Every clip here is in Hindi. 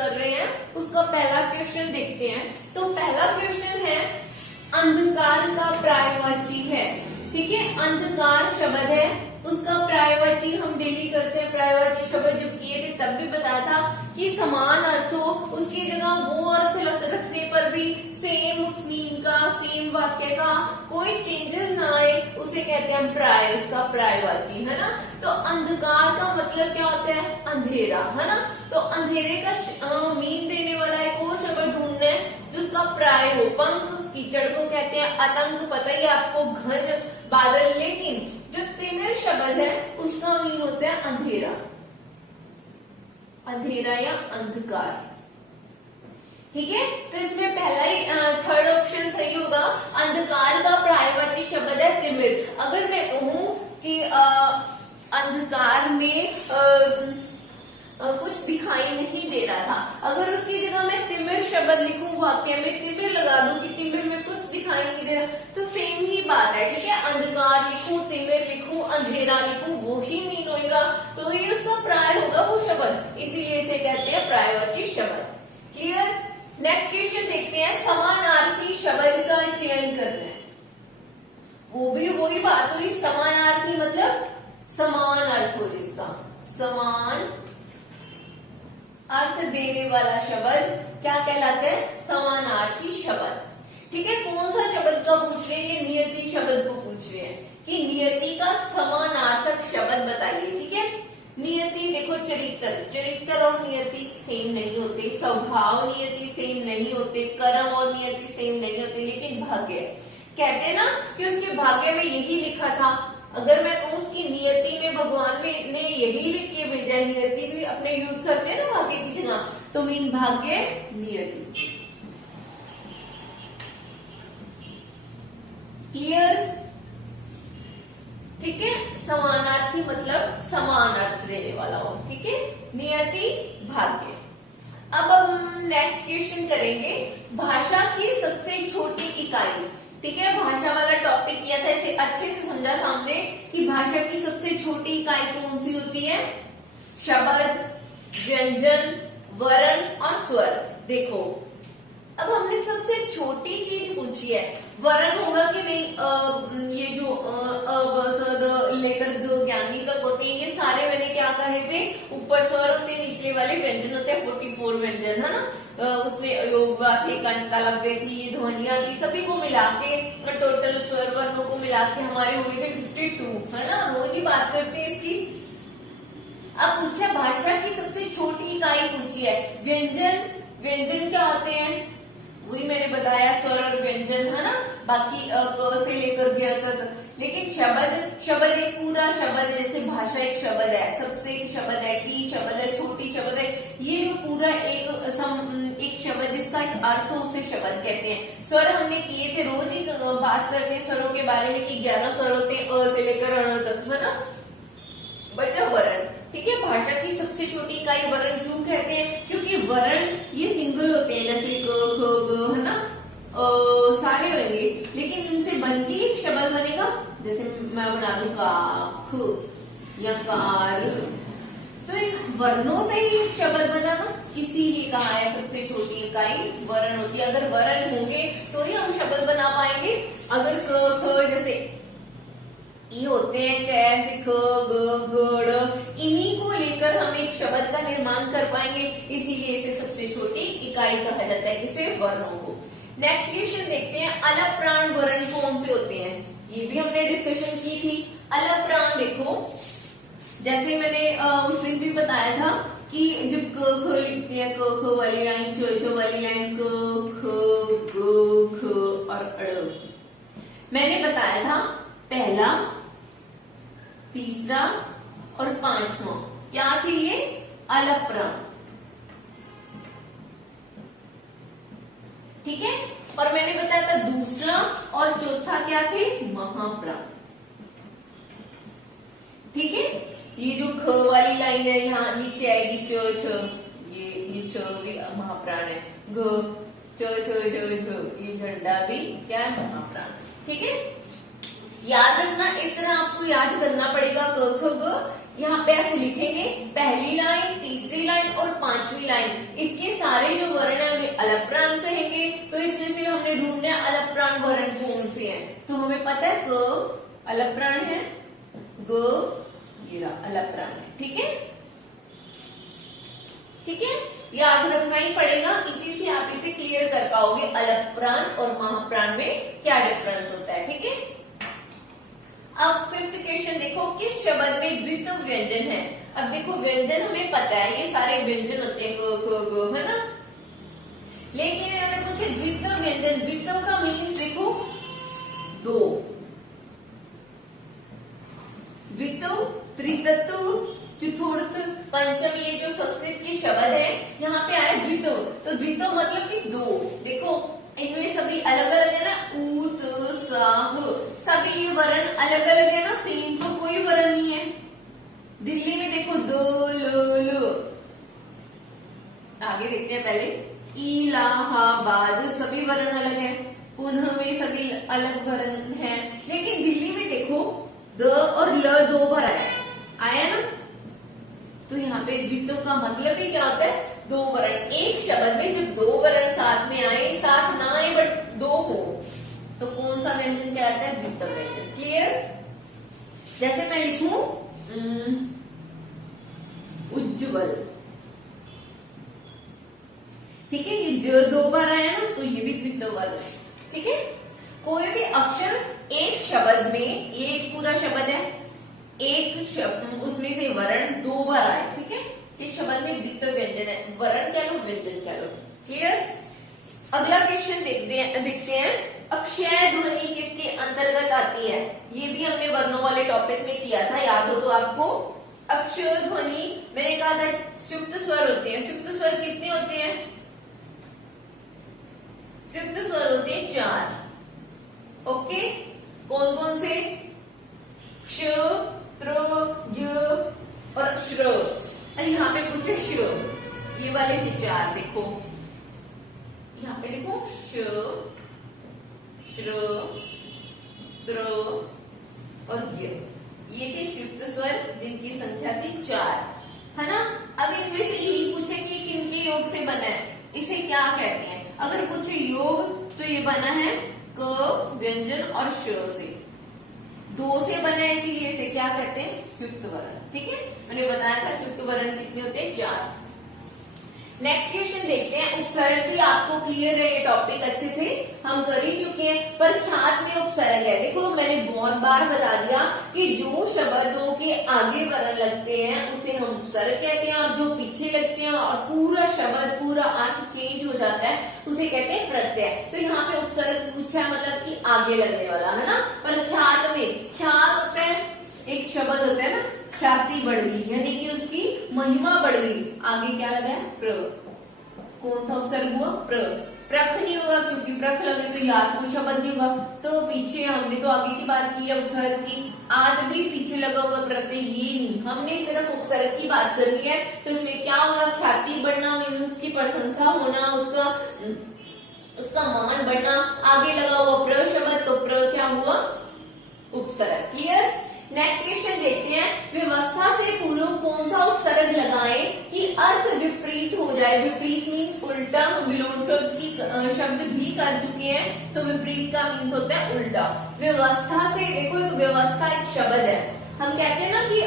कर रहे हैं उसका पहला क्वेश्चन देखते हैं। तो पहला क्वेश्चन है अंधकार का पर्यायवाची है। ठीक है, अंधकार शब्द है, उसका पर्यायवाची हम डेली करते हैं। पर्यायवाची शब्द जब किए थे तब भी बताया था कि समान अर्थ हो, उसकी जगह वो अर्थ रखने पर भी सेम उस मीन का, सेम वाक्य का कोई चेंजेस ना आए, उसे कहते हैं पर्याय, उसका पर्यायवाची, है ना। तो अंधकार का मतलब क्या होता है? अंधेरा, है ना। तो अंधेरे का मीन देने वाला एक और शब्द ढूंढना है जिसका पर्याय हो। पंख, कीचड़ को कहते हैं आतंक, पता ही आपको, घन बादल। लेकिन जो तिमिर शब्द है उसका मीन होता है अंधेरा, अंधेरा या अंधकार। ठीक है, तो इसमें पहला ही थर्ड ऑप्शन सही होगा। अंधकार का पर्यायवाची शब्द है तिमिर। अगर मैं कहूं कि अंधकार में कुछ दिखाई नहीं दे रहा था, अगर उसकी जगह मैं तिमिर शब्द लिखूं, वाक्य में तिमिर लगा दूं कि तिमिर में कुछ दिखाई नहीं दे रहा, तो सेम ही बात है। ठीक है, अंधकार लिखूं, तिमिर लिखूं, अंधेरा लिखूं, वो ही मीन होगा, तो ये उसका पर्याय होगा वो शब्द, इसीलिए इसे कहते हैं पर्यायवाची शब्द। क्लियर। नेक्स्ट क्वेश्चन देखते हैं, समानार्थी शब्द का चयन करना है। वो भी वही बात हुई, समानार्थी मतलब समान अर्थ हो जिसका, समान अर्थ देने वाला शब्द क्या कहलाता है? समानार्थी शब्द। ठीक है, कौन सा शब्द का पूछ रहे हैं? ये नियति शब्द को पूछ रहे हैं कि नियति का समानार्थक शब्द बताइए। ठीक है, नियति देखो, चरित्र, चरित्र और नियति सेम नहीं होते, स्वभाव नियति सेम नहीं होते, कर्म और नियति सेम नहीं होते, लेकिन भाग्य कहते हैं ना कि उसके भाग्य में यही लिखा था। अगर मैं कहूँ उसकी नियति में भगवान में ने यही लिख के भेजा है, नियति भी अपने यूज करते हैं ना भाग्य की जगह, तो मीन भाग्य नियति। क्लियर। ठीक है, समानार्थी मतलब समान अर्थ देने वाला हो। ठीक है, नियति भाग्य। अब हम नेक्स्ट क्वेश्चन करेंगे, भाषा की सबसे छोटी इकाई। ठीक है, भाषा वाला टॉपिक किया था, इसे अच्छे से समझा था हमने कि भाषा की सबसे छोटी इकाई कौन सी होती है? शब्द, व्यंजन, वर्ण और स्वर। देखो, अब हमने सबसे छोटी चीज पूछी है, वर्ण होगा कि नहीं? ये जो लेकर ज्ञानी तक होते हैं, ये सारे मैंने क्या कहे थे? ऊपर स्वर होते हैं, निचले वाले व्यंजन होते हैं, 44 व्यंजन, है ना। उसमें योगवा थी, कंठ तालव्य थी, ध्वनिया थी, सभी को मिला के टोटल स्वर वर्णों को मिला के हमारे हुए थे 52, है ना। रोज ही बात करते हैं इसकी। अब पूछा भाषा की सबसे छोटी इकाई पूछी है, व्यंजन। व्यंजन क्या होते हैं? वही मैंने बताया, स्वर और व्यंजन, है ना। बाकी क से लेकर ग तक। लेकिन शब्द, शब्द एक पूरा शब्द है, जैसे भाषा एक शब्द है, सबसे एक शब्द है, की शब्द है, छोटी शब्द है, ये जो पूरा एक शब्द जिसका एक अर्थ हो उसे शब्द कहते हैं। स्वर हमने किए थे, रोज ही बात करते हैं स्वरों के बारे में कि 11 स्वर होते हैं, अ से लेकर अण तक, है ना। बचा वर्ण। ठीक है, भाषा की सबसे छोटी इकाई वर्ण क्यों कहते हैं? क्योंकि वर्ण ये सिंगल होते हैं, जैसे क ख ग, है ना, सारे होंगे, लेकिन इनसे बन के एक शब्द बनेगा। जैसे मैं बना दूं का, ख या कार, तो इन वर्णों से ही एक शब्द बना ना, इसीलिए कहा है सबसे छोटी इकाई वर्ण होती है। अगर वर्ण होंगे तो ही हम शब्द बना पाएंगे। अगर क ख जैसे ये होते हैं, कैसे ख ग घ, इन्हीं को लेकर हम एक शब्द का निर्माण कर पाएंगे, इसीलिए इसे सबसे छोटी इकाई कहा जाता है, किसे? वर्णों को। नेक्स्ट क्वेश्चन देखते हैं, अलग प्राण वर्ण कौन से होते हैं? ये भी हमने डिस्कशन की थी। अलग प्राण देखो, जैसे मैंने उस दिन भी बताया था कि जब क ख लिखते हैं, क ख वाली लाइन, च छ वाली लाइन, क ख ग ख और अड़, मैंने बताया था पहला, तीसरा और पांचवा क्या थे? ये अलग प्राण। ठीक है, और मैंने बताया था दूसरा और चौथा क्या थे? महाप्राण। ठीक है, ये जो ख वाली लाइन है यहाँ नीचे आएगी, च छ, ये छ भी महाप्राण है, घ च छ ज छ, ये झंडा भी क्या है? महाप्राण। ठीक है, याद रखना, इस तरह आपको याद करना पड़ेगा क ख ग, यहाँ पे ऐसे लिखेंगे, पहली लाइन, तीसरी लाइन और पांचवी लाइन, इसके सारे जो वर्ण है उन्हें अलप्राण कहेंगे। तो इसमें से हमने ढूंढना है अलप्राण वर्ण कौन से हैं। तो हमें पता है क अलप्राण है, ग ये अलप्राण है। ठीक है, ठीक है, याद रखना ही पड़ेगा, इसी से आप इसे क्लियर कर पाओगे अलप्राण और महाप्राण में क्या डिफरेंस होता है। ठीक है, अब फिफ्थ क्वेश्चन देखो, किस शब्द में द्वित्व व्यंजन है। अब देखो व्यंजन हमें पता है, ये सारे व्यंजन होते हैं ग ख ग, है ना, लेकिन इन्होंने पूछे द्वित्व व्यंजन। द्वित्व का मीन्स देखो दो, द्वित्व, त्रितत्व, चतुर्थ, पंचम, ये जो संस्कृत के शब्द है यहाँ पे आए द्वित्व। तो द्वित्व मतलब कि दो। देखो इनमें सभी अलग अलग है ना, ऊ त सा ह, सभी वर्ण अलग अलग है ना, सेम तो कोई वर्ण नहीं है। दिल्ली में देखो द ल ल, आगे देखते हैं पहले, इलाहाबाद, सभी वर्ण अलग है। पुनः में सभी अलग वर्ण है, लेकिन दिल्ली में देखो द और ल दो बार आया ना। तो यहाँ पे द्वित्व का मतलब ही क्या होता है, दो वर्ण। एक शब्द में जब दो वर्ण साथ में आए, साथ ना आए बट दो हो, तो कौन सा व्यंजन कहलाता है, द्वित्व व्यंजन। क्लियर। जैसे मैं लिखूं उज्ज्वल, ठीक है, ये जो दो बार आया ना, तो ये भी द्वित्व वर्ण है। ठीक है, कोई भी अक्षर एक शब्द में, ये एक पूरा शब्द है, एक शब्द उसमें से वर्ण दो बार आए, ठीक है, इस शब्द में द्वित्व व्यंजन है। वर्ण क्या लो, व्यंजन क्या लो। क्लियर। अगला क्वेश्चन देखते हैं, अक्षय ध्वनि किसके अंतर्गत आती है। ये भी हमने वर्णों वाले टॉपिक में किया था, याद हो तो आपको। अक्षय ध्वनि मैंने कहा था सुप्त स्वर होते हैं। सुप्त स्वर कितने होते हैं, सुप्त स्वर होते हैं 4। ओके, कौन कौन से, क्ष, त्र, य और श्र। अरे यहाँ पे पूछे श, ये वाले थे 4। देखो यहाँ पे लिखो श, श्र, त्र और य, ये थे सुप्त स्वर जिनकी संख्या थी 4, है ना। अब इनमें से यही पूछे कि किनके योग से बना है, इसे क्या कहते हैं। अगर पूछे योग तो ये बना है क व्यंजन और श से, दो से बना है, इसीलिए इसे क्या कहते हैं, सुप्त वर्ण। ठीक है, मैंने बताया था सुप्त वर्ण कितने होते हैं, 4। नेक्स्ट क्वेश्चन देखते हैं। उपसर्ग भी आपको क्लियर है, ये टॉपिक अच्छे से हम कर ही चुके हैं, पर ख्यात में उपसर्ग है। देखो मैंने बहुत बार बता दिया कि जो शब्दों के आगे वर्ण लगते हैं उसे हम उपसर्ग कहते हैं, और जो पीछे लगते हैं और पूरा शब्द, पूरा अर्थ चेंज हो जाता है, उसे कहते हैं प्रत्यय। तो यहाँ पे उपसर्ग पूछा है, मतलब कि आगे लगने वाला, है ना। पर ख्यात में, ख्यात होता है एक शब्द होता है ना, ख्याति बढ़ गई, यानी कि उसकी महिमा बढ़ गई, आगे क्या लगा है, प्र। कौन सा उपसर्ग हुआ, प्र। प्रख नहीं होगा, क्योंकि प्रख लगे तो याद कोई शब्द नहीं होगा। तो पीछे हमने तो आगे की बात की है उपसर्ग की, आद भी पीछे लगा हुआ प्रत्यय, ये नहीं, हमने सिर्फ उपसर्ग की बात करनी है। तो इसमें क्या होगा, ख्याति बढ़ना, मीन्स उसकी प्रशंसा होना, उसका मान बढ़ना, आगे लगा हुआ प्र शब्द, तो प्र क्या हुआ, उपसर्ग। क्लियर। नेक्स्ट क्वेश्चन देखते हैं, व्यवस्था से पूर्व कौन सा उपसर्ग लगाएं कि अर्थ विपरीत हो जाए। विपरीत मीन उल्टा, विलोम शब्द भी कर चुके हैं, तो विपरीत का मीन्स होता है उल्टा। व्यवस्था से, देखो एक व्यवस्था एक शब्द है, हम कहते हैं ना कि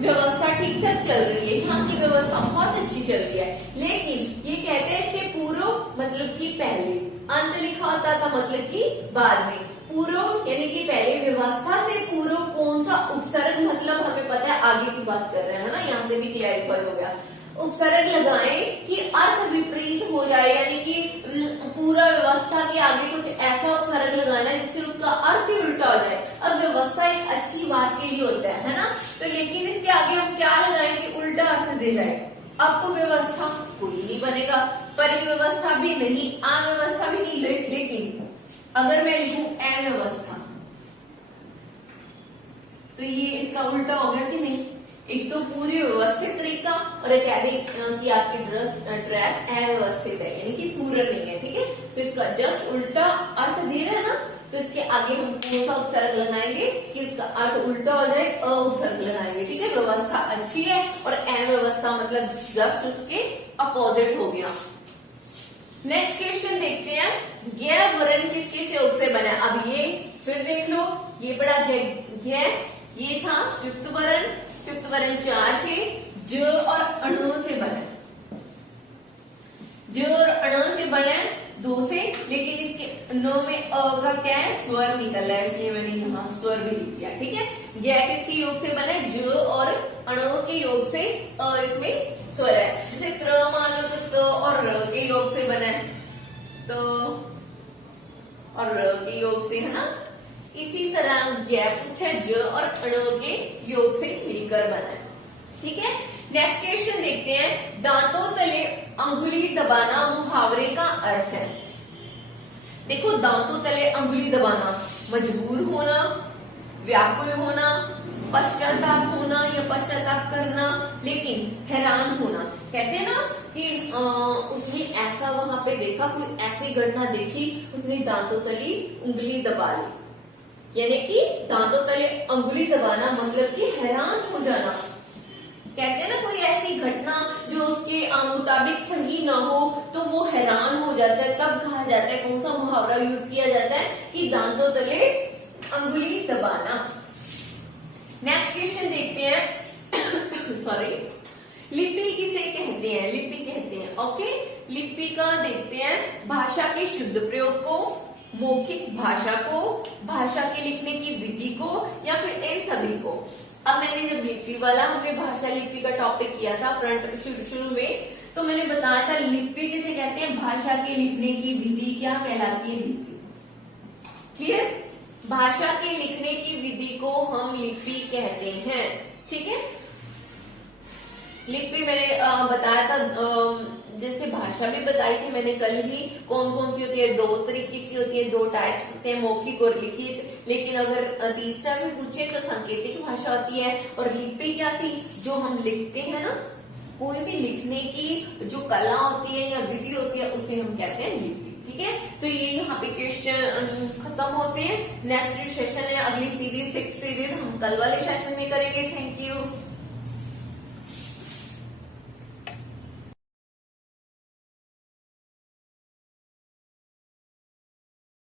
व्यवस्था ठीक ठाक चल रही है, यहाँ की व्यवस्था बहुत अच्छी चल रही है, लेकिन ये कहते हैं इसके पूर्व मतलब कि पहले, अंत लिखा होता था मतलब कि बाद में, पूर्व यानी कि पहले। व्यवस्था से पूर्व कौन सा उपसर्ग, मतलब हमें पता है आगे की बात कर रहे हैं, है ना, यहाँ से भी क्लैरिफाई हो गया। उपसर्ग लगाएं कि अर्थ विपरीत हो जाए, यानी कि पूरा व्यवस्था के आगे कुछ ऐसा उपसर्ग लगाना है जिससे उसका अर्थ ही उल्टा हो जाए। अब व्यवस्था एक अच्छी बात के लिए होता है ना, तो लेकिन इसके आगे हम क्या लगाएं कि उल्टा अर्थ दे जाए। आपको व्यवस्था कोई नहीं बनेगा, परिव्यवस्था भी नहीं, अव्यवस्था भी नहीं, लेकिन अगर मैं लिखूं अव्यवस्था, तो ये इसका उल्टा हो गया कि नहीं। एक तो पूरी व्यवस्थित तरीका, और एक कह दें कि आपकी ड्रेस अव्यवस्थित है, यानी कि पूरा नहीं है। ठीक है, तो इसका जस्ट उल्टा अर्थ दे रहा है ना, तो इसके आगे हम कौन सा उपसर्ग लगाएंगे कि उसका अर्थ उल्टा हो जाए, अ उपसर्ग लगाएंगे। ठीक है, व्यवस्था अच्छी है और अव्यवस्था मतलब जस्ट उसके अपोजिट हो गया। नेक्स्ट क्वेश्चन देखते हैं, ज्ञ वर्ण किसके योग से बना है। अब ये फिर देख लो, ये बड़ा ज्ञ, ये था युक्त वर्ण 4 थे, ज और अण से बने, ज और अण से बने 2 से, लेकिन इसके नो में अ का क्या है, स्वर निकल रहा है, इसलिए मैंने यहाँ स्वर भी लिख दिया। ठीक है, ज्ञ किसके योग से बने, ज और अणु के योग से अ इसमें स्वर है। जैसे त्र मान लो तो त और र के योग से बना है, तो और र के योग से, है ना। इसी तरह ज्ञ पूछा, ज और अणु के योग से मिलकर बना है। ठीक है, नेक्स्ट क्वेश्चन देखते हैं, दांतों तले अंगुली दबाना मुहावरे का अर्थ है। देखो, दांतों तले अंगुली दबाना, मजबूर होना, व्याकुल होना, पश्चाताप होना या पश्चाताप करना, लेकिन हैरान होना। कहते हैं ना कि उसने ऐसा वहां पे देखा, कोई ऐसी घटना देखी, उसने दांतों तली उंगली दबा ली, यानी कि दांतों तले अंगुली दबाना मतलब कि हैरान हो जाना। कहते हैं ना, कोई ऐसी घटना जो उसके मुताबिक सही ना हो तो वो हैरान हो जाता है, तब कहा जाता है, कौन सा मुहावरा यूज किया जाता है कि दांतों तले अंगुली दबाना। नेक्स्ट क्वेश्चन देखते हैं सॉरी, लिपि किसे कहते हैं, लिपि कहते हैं। ओके, लिपि का देखते हैं, भाषा के शुद्ध प्रयोग को, मौखिक भाषा को, भाषा के लिखने की विधि को, या फिर इन सभी को। अब मैंने जब लिपि वाला, हमने भाषा लिपि का टॉपिक किया था फ्रंट शुरू में, तो मैंने बताया था लिपि किसे कहते हैं, भाषा के लिखने की विधि क्या कहलाती है, लिपि। क्लियर, भाषा के लिखने की विधि को हम लिपि कहते हैं। ठीक है, लिपि मैंने बताया था, जैसे भाषा भी बताई थी मैंने कल ही, कौन कौन सी होती है, 2 तरीके की होती है, 2 टाइप्स होते हैं, मौखिक और लिखित। लेकिन अगर तीसरा भी पूछे तो सांकेतिक भाषा होती है। और लिपि क्या थी, जो हम लिखते हैं ना, कोई भी लिखने की जो कला होती है या विधि होती है, उसे हम कहते हैं लिपि। ठीक है, तो ये यहाँ पे क्वेश्चन खत्म होते हैं। नेक्स्ट सेशन है अगली सीरीज 6 सीरीज हम कल वाले सेशन में करेंगे। Thank you.